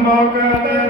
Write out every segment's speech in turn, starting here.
Mogadeth.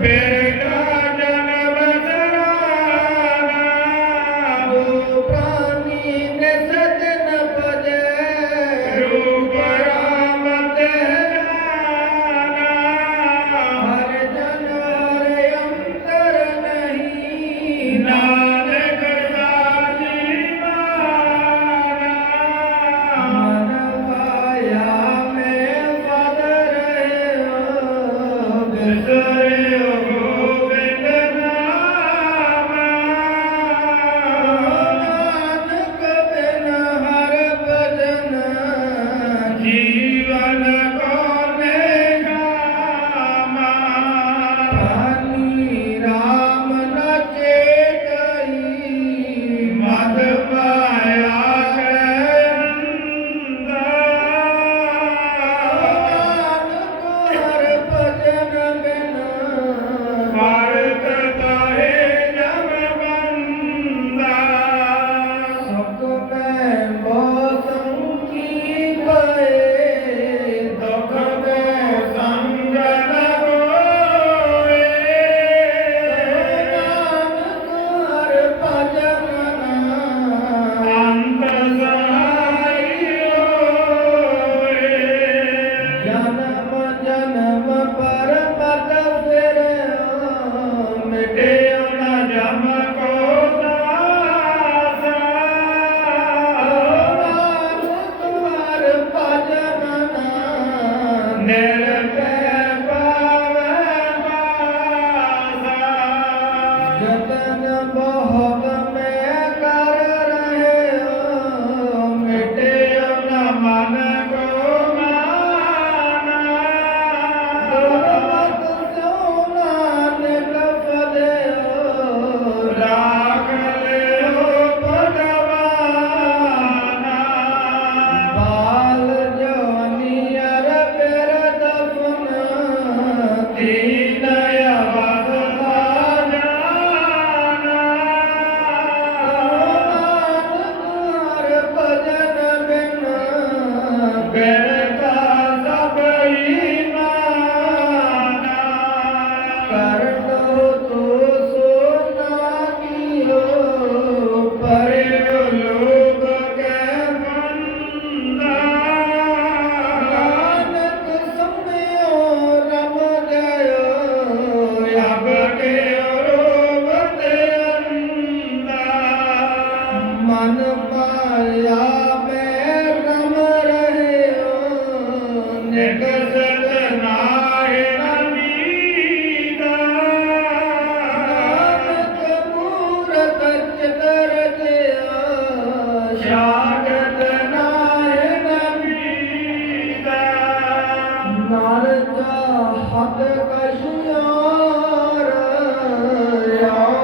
better. हथ क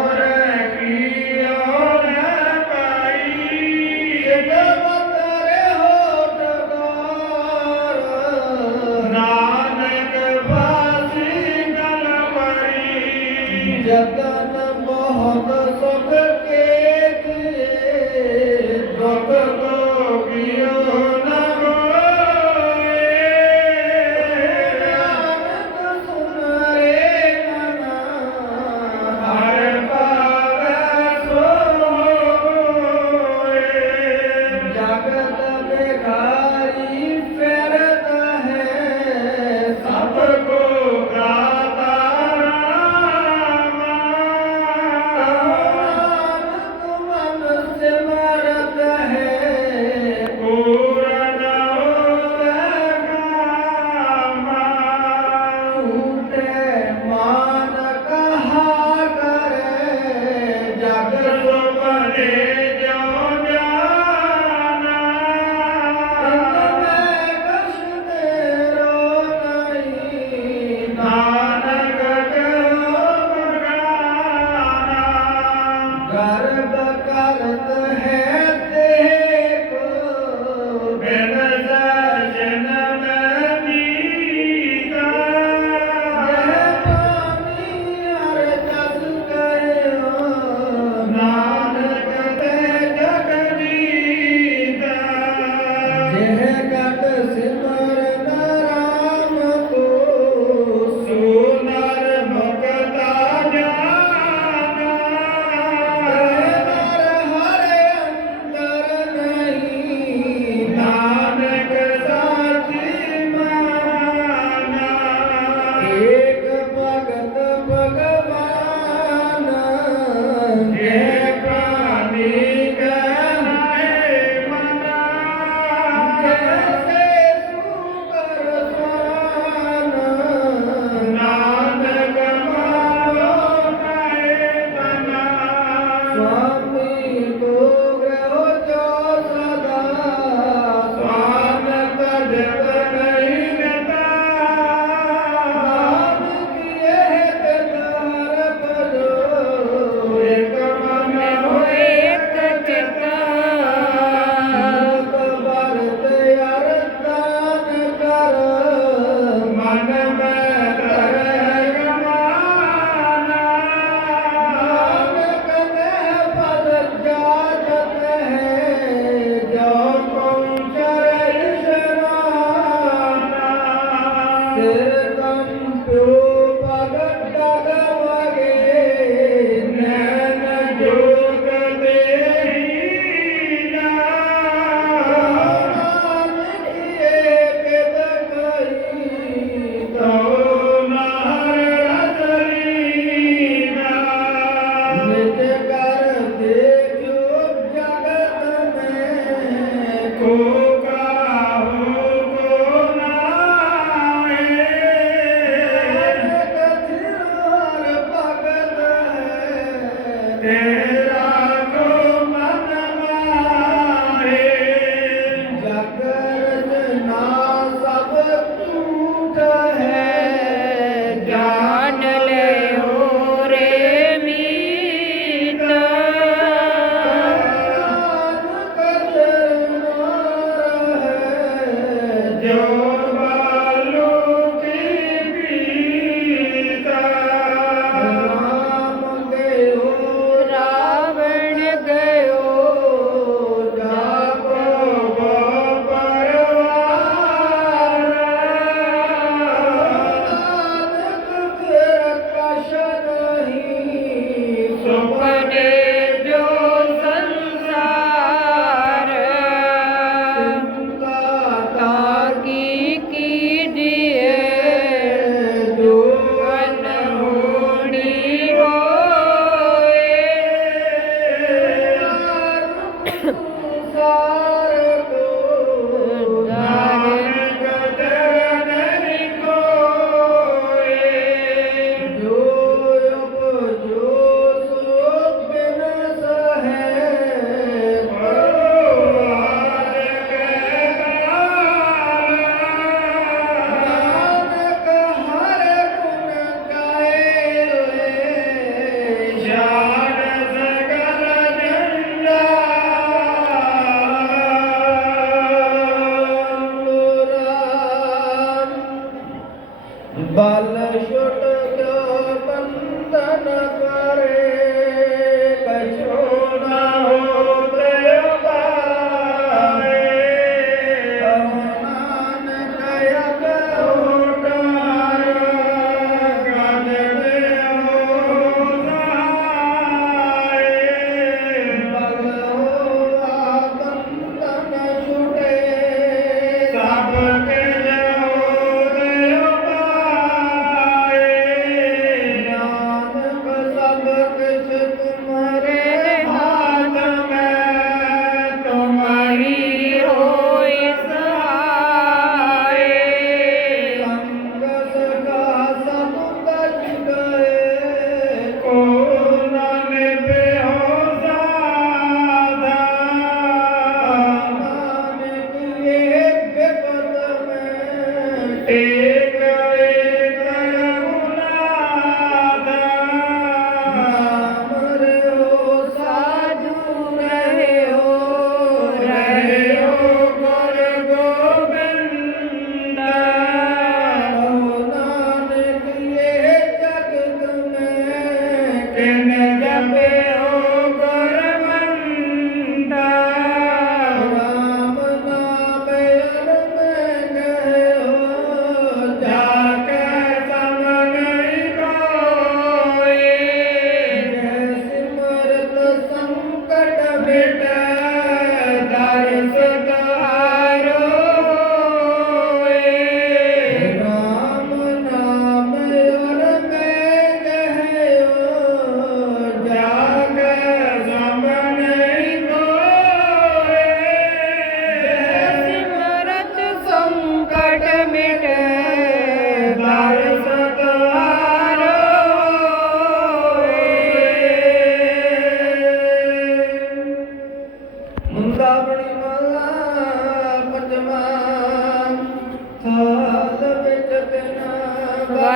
where okay.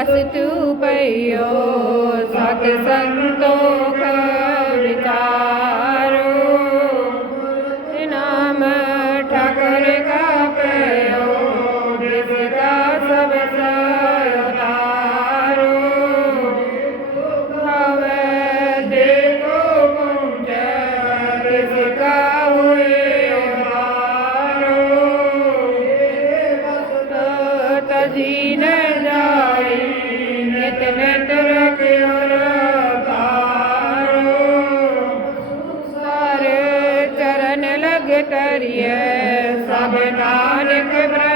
वासुपयो सत्सङ्ग के करिए सब नानक व्रत